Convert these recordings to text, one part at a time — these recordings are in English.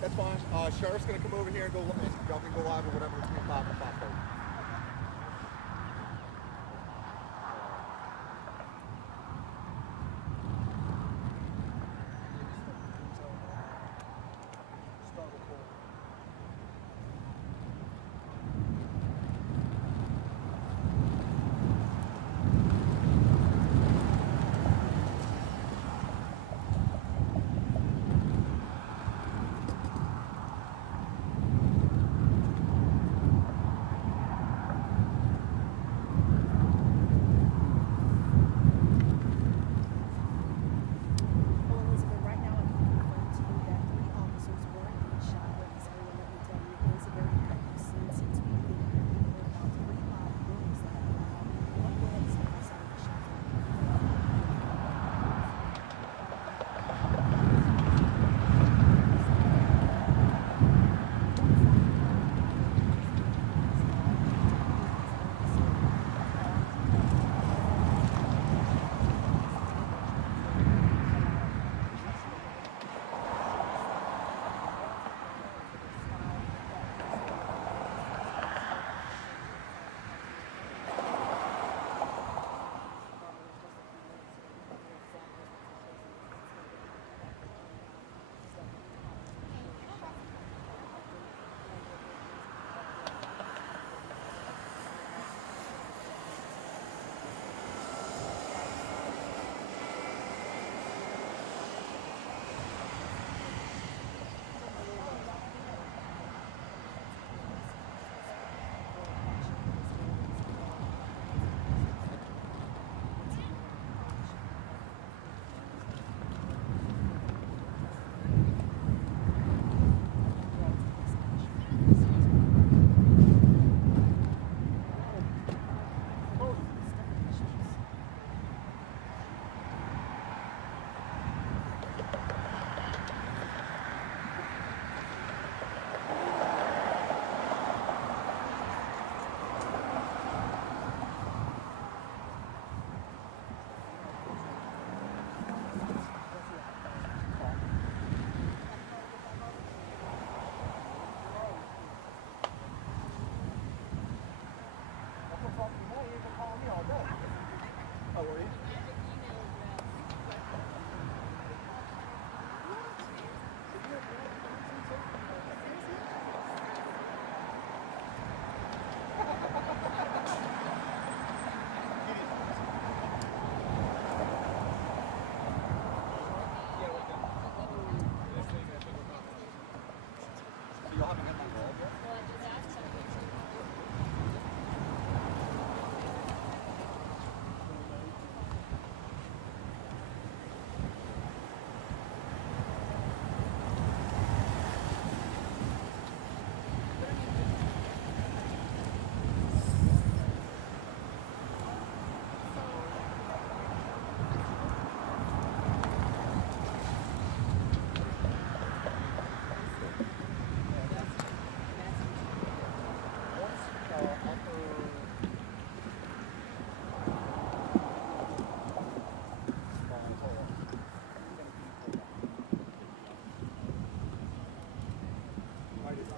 That's fine. Sheriff's gonna come over here and go. Y'all can go live or whatever between 5 and 5:30.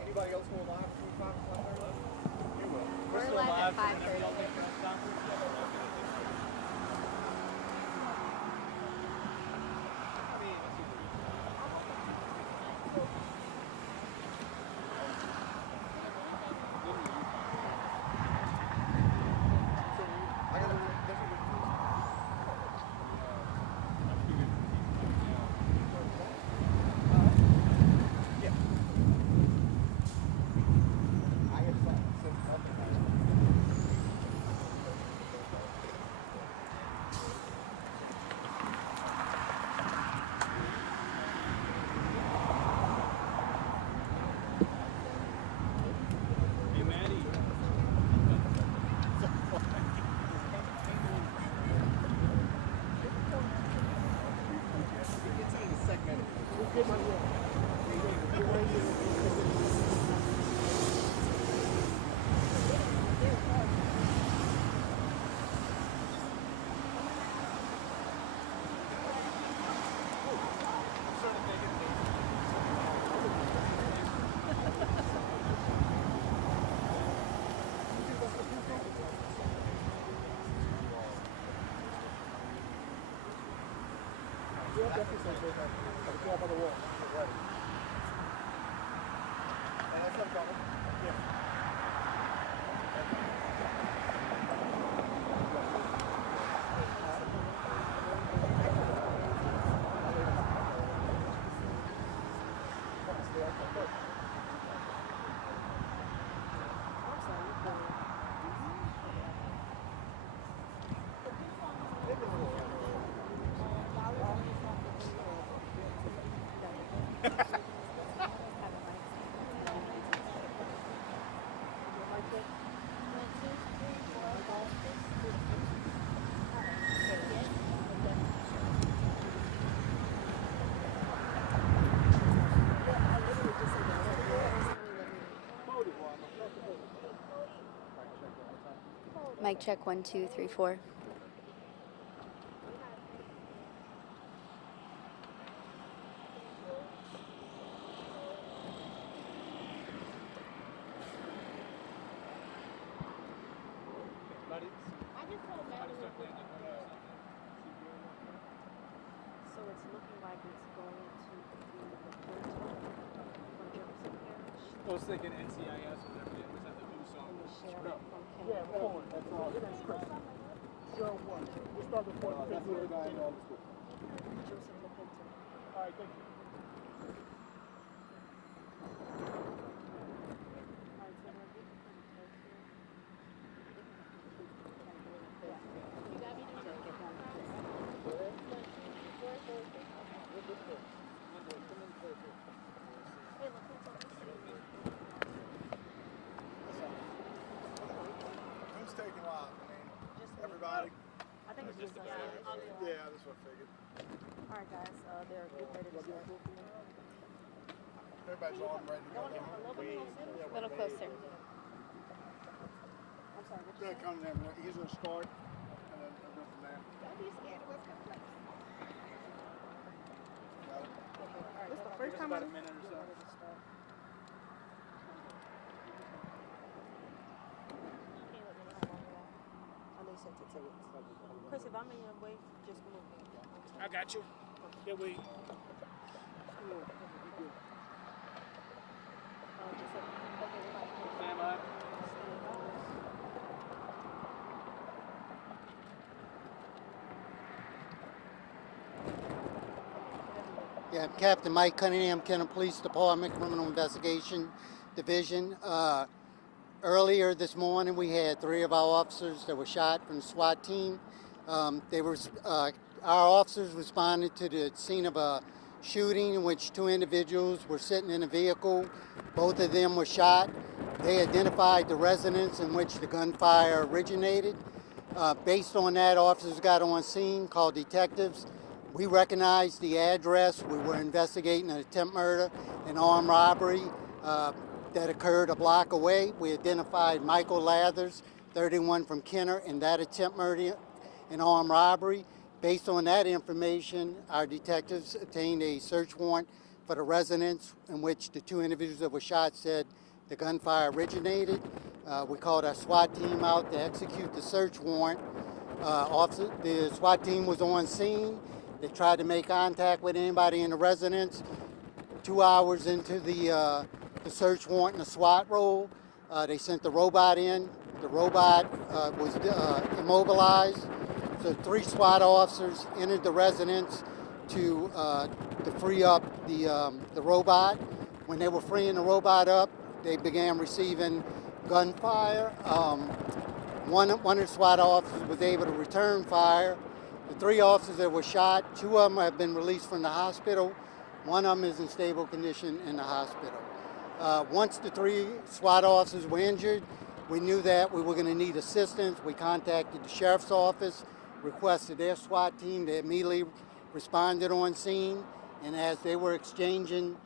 Anybody else going live between 5 and 5:30? You will. We're live at 5:30. Yeah, definitely say so. I'll go up on the wall. Get ready. And that's not coming. Yeah. Mic check 1, 2, 3, 4. So it's looking like it's going to be the Puerto from Jefferson Parish. I was thinking NCIS, whatever it was, at the new song. And the sheriff from Kenner Yeah, forward. That's all. That's Chris. 01. We'll start with 4. That's the other guy in all the school. Joseph LaPinto. All right, thank you. Who's taking off? I mean, everybody? I think it's just us. Yeah, that's what I figured. All right, guys. They're getting ready to start. Everybody's on ready to go. A little closer. I'm sorry. What you They're saying? coming in. He's going to start, and then we'll go from there. Don't be scared of what's coming next. Got it? All right. This is the first time about a minute or so. Ready to start. Can't let me know how long we are. Oh, they sent it to you. Chris, if I'm in your way, just move me. I got you. Yeah, we. Just okay, we're about to Stand by. Yeah, I'm Captain Mike Cunningham, Kenner Police Department, Criminal Investigation Division. Earlier this morning, we had 3 of our officers that were shot from the SWAT team. Our officers responded to the scene of a shooting in which 2 individuals were sitting in a vehicle. Both of them were shot. They identified the residence in which the gunfire originated. Based on that, officers got on scene, called detectives. We recognized the address. We were investigating an attempt murder and armed robbery that occurred a block away. We identified Michael Lathers, 31 from Kenner, in that attempt murder and armed robbery. Based on that information, our detectives obtained a search warrant for the residence in which the 2 individuals that were shot said the gunfire originated. We called our SWAT team out to execute the search warrant. The SWAT team was on scene. They tried to make contact with anybody in the residence. 2 hours into the search warrant and the SWAT roll, they sent the robot in. The robot was immobilized. So 3 SWAT officers entered the residence to free up the robot. When they were freeing the robot up, they began receiving gunfire. One of the SWAT officers was able to return fire. The 3 officers that were shot, 2 of them have been released from the hospital. 1 of them is in stable condition in the hospital. Once the 3 SWAT officers were injured, we knew that we were going to need assistance. We contacted the sheriff's office, requested their SWAT team. They immediately responded on scene, and as they were exchanging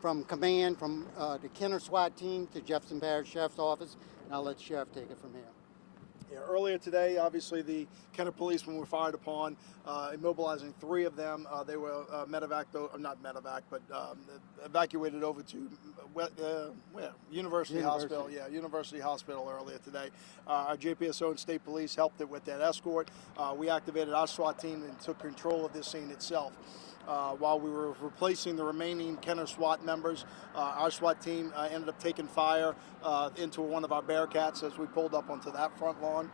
from command from the Kenner SWAT team to Jefferson Parish Sheriff's Office, and I'll let the sheriff take it from here. Yeah, there. Earlier today, obviously, the Kenner policemen were fired upon, immobilizing 3 of them. They were evacuated over to University Hospital. Yeah, University Hospital earlier today. Our JPSO and state police helped it with that escort. We activated our SWAT team and took control of this scene itself. While we were replacing the remaining Kenner SWAT members, our SWAT team ended up taking fire into one of our Bearcats as we pulled up onto that front lawn.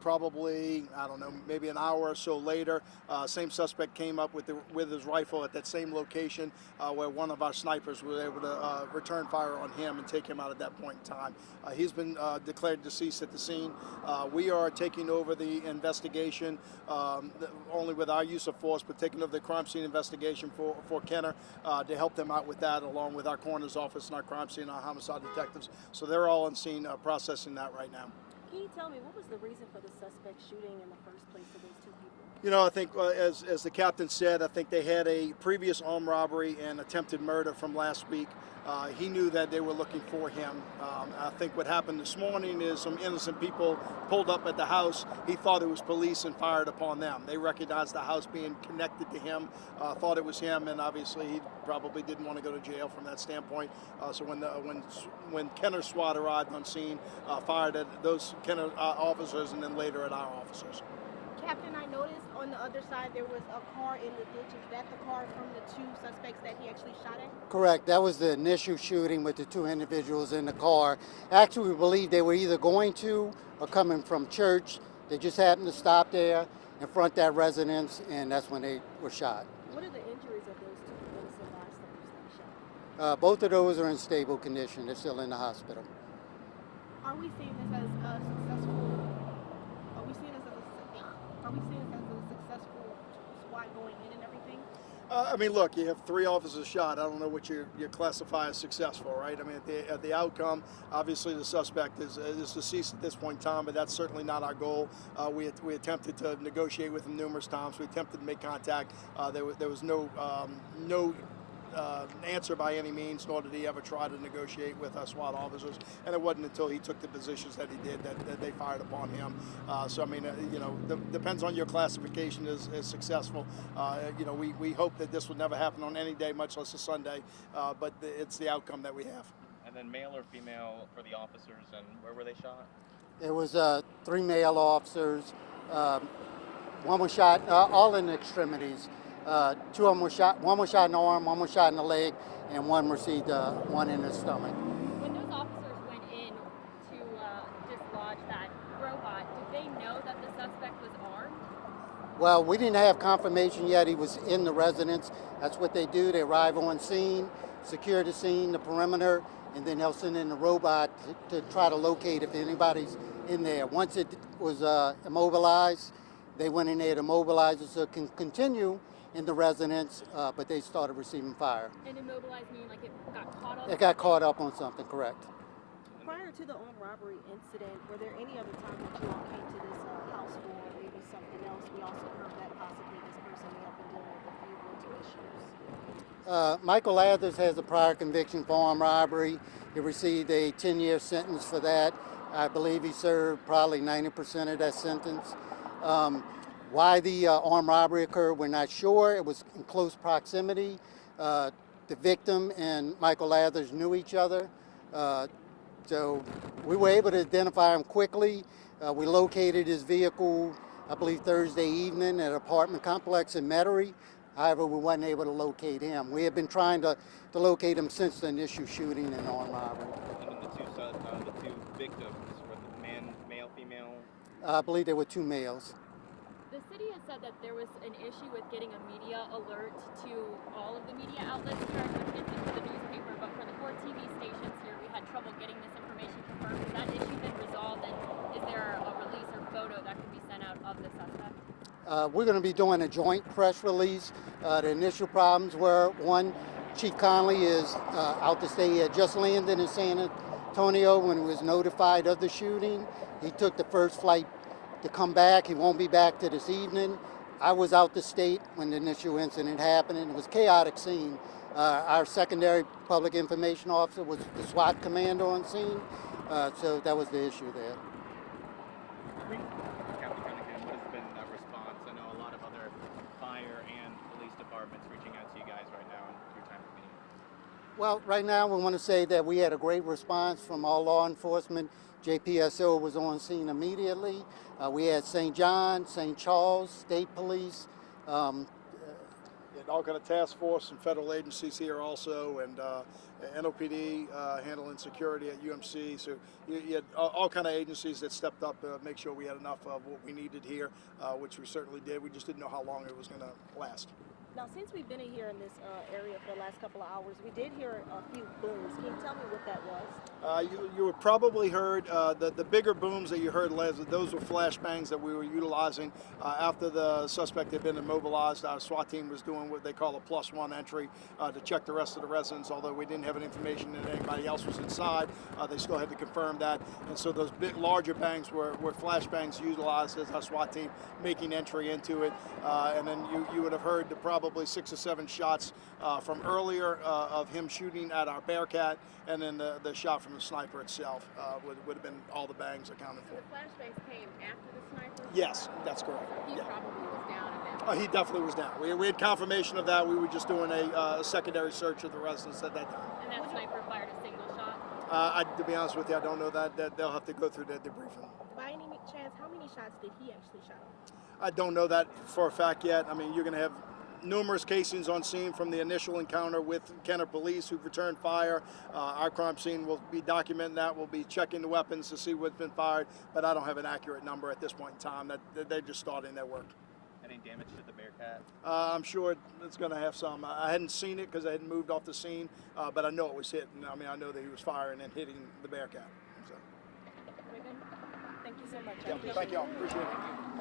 Probably, I don't know, maybe an hour or so later, same suspect came up with his rifle at that same location where one of our snipers was able to return fire on him and take him out at that point in time. He's been declared deceased at the scene. We are taking over the investigation, only with our use of force, but taking over the crime scene investigation for Kenner to help them out with that, along with our coroner's office and our crime scene and our homicide detectives. So they're all on scene processing that right now. Can you tell me, what was the reason for the suspect shooting in the first place of those 2 people? You know, I think as the captain said, I think they had a previous armed robbery and attempted murder from last week. He knew that they were looking for him. I think what happened this morning is some innocent people pulled up at the house. He thought it was police and fired upon them. They recognized the house being connected to him, thought it was him, and obviously he probably didn't want to go to jail from that standpoint. So when Kenner SWAT arrived on scene, fired at those Kenner officers and then later at our officers. Captain, I noticed on the other side there was a car in the ditch. Is that the car from the 2 suspects that he actually shot at? Correct. That was the initial shooting with the 2 individuals in the car. Actually, we believe they were either going to or coming from church. They just happened to stop there in front of that residence, and that's when they were shot. What are the injuries of those 2 innocent bystanders that were shot? Both of those are in stable condition. They're still in the hospital. Are we seeing this as a successful? Are we seeing this as a successful SWAT going in and everything? I mean, look, you have 3 officers shot. I don't know what you classify as successful, right? I mean, at the outcome, obviously the suspect is deceased at this point in time, but that's certainly not our goal. We attempted to negotiate with him numerous times. We attempted to make contact. There was no answer by any means, nor did he ever try to negotiate with our SWAT officers. And it wasn't until he took the positions that he did that they fired upon him. So, I mean, you know, depends on your classification as successful. You know, we hope that this would never happen on any day, much less a Sunday, but it's the outcome that we have. And then male or female for the officers, and where were they shot? There was 3 male officers. One was shot all in the extremities. 2 of them were shot. One was shot in the arm, one was shot in the leg, and one received one in the stomach. When those officers went in to dislodge that robot, did they know that the suspect was armed? Well, we didn't have confirmation yet he was in the residence. That's what they do. They arrive on scene, secure the scene, the perimeter, and then they'll send in the robot to try to locate if anybody's in there. Once it was immobilized, they went in there to mobilize it so it can continue in the residence, but they started receiving fire. And immobilized meaning like it got caught up? It got caught up on something, correct. Prior to the armed robbery incident, were there any other times that you all came to this house for maybe something else? We also heard that possibly this person may have been dealing with a few mental issues. Michael Lathers has a prior conviction for armed robbery. He received a 10-year sentence for that. I believe he served probably 90% of that sentence. Why the armed robbery occurred, we're not sure. It was in close proximity. The victim and Michael Lathers knew each other. So we were able to identify him quickly. We located his vehicle, I believe, Thursday evening at an apartment complex in Metairie. However, we weren't able to locate him. We have been trying to locate him since the initial shooting and armed robbery. And then the 2 victims, were the male, female? I believe there were 2 males. The city has said that there was an issue with getting a media alert to all of the media outlets here. I can't speak for the newspaper, but for the 4 TV stations here, we had trouble getting this information confirmed. Has that issue been resolved, and is there a release or photo that could be sent out of the suspect? We're going to be doing a joint press release. The initial problems were, one, Chief Conley is out to stay. He had just landed in San Antonio when he was notified of the shooting. He took the first flight to come back. He won't be back to this evening. I was out the state when the initial incident happened, and it was a chaotic scene. Our secondary public information officer was the SWAT commander on scene, so that was the issue there. Captain Cunningham, what has been that response? I know a lot of other fire and police departments reaching out to you guys right now in your time of meeting. Well, right now we want to say that we had a great response from all law enforcement. JPSO was on scene immediately. We had St. John, St. Charles, State Police, And all kind of task force and federal agencies here also, and NOPD handling security at UMC. So you had all kind of agencies that stepped up to make sure we had enough of what we needed here, which we certainly did. We just didn't know how long it was going to last. Now, since we've been in here in this area for the last couple of hours, we did hear a few booms. Can you tell me what that was? You would probably heard the bigger booms that you heard last. Those were flashbangs that we were utilizing after the suspect had been immobilized. Our SWAT team was doing what they call a +1 entry to check the rest of the residents. Although we didn't have any information that anybody else was inside, they still had to confirm that. And so those big, larger bangs were flashbangs utilized as our SWAT team making entry into it. And then you would have heard probably 6 or 7 shots from earlier of him shooting at our Bearcat, and then the shot from the sniper itself would have been all the bangs accounted So for. the flashbangs came after the sniper? Yes, that's correct. He Yeah. probably was down at that point. He definitely was down. We had confirmation of that. We were just doing a secondary search of the residence at that time. And that sniper fired a single shot. To be honest with you, I don't know that. They'll have to go through the debriefing. By any chance, how many shots did he actually shot? I don't know that for a fact yet. I mean, you're going to have numerous casings on scene from the initial encounter with Kenner Police who've returned fire. Our crime scene will be documenting that. We'll be checking the weapons to see what's been fired, but I don't have an accurate number at this point in time. That they're just starting their work. Any damage to the Bearcat? I'm sure it's going to have some. I hadn't seen it because I hadn't moved off the scene, but I know it was hit. And I mean, I know that he was firing and hitting the Bearcat. So. Thank you so much. Yeah, thank you all. Appreciate it.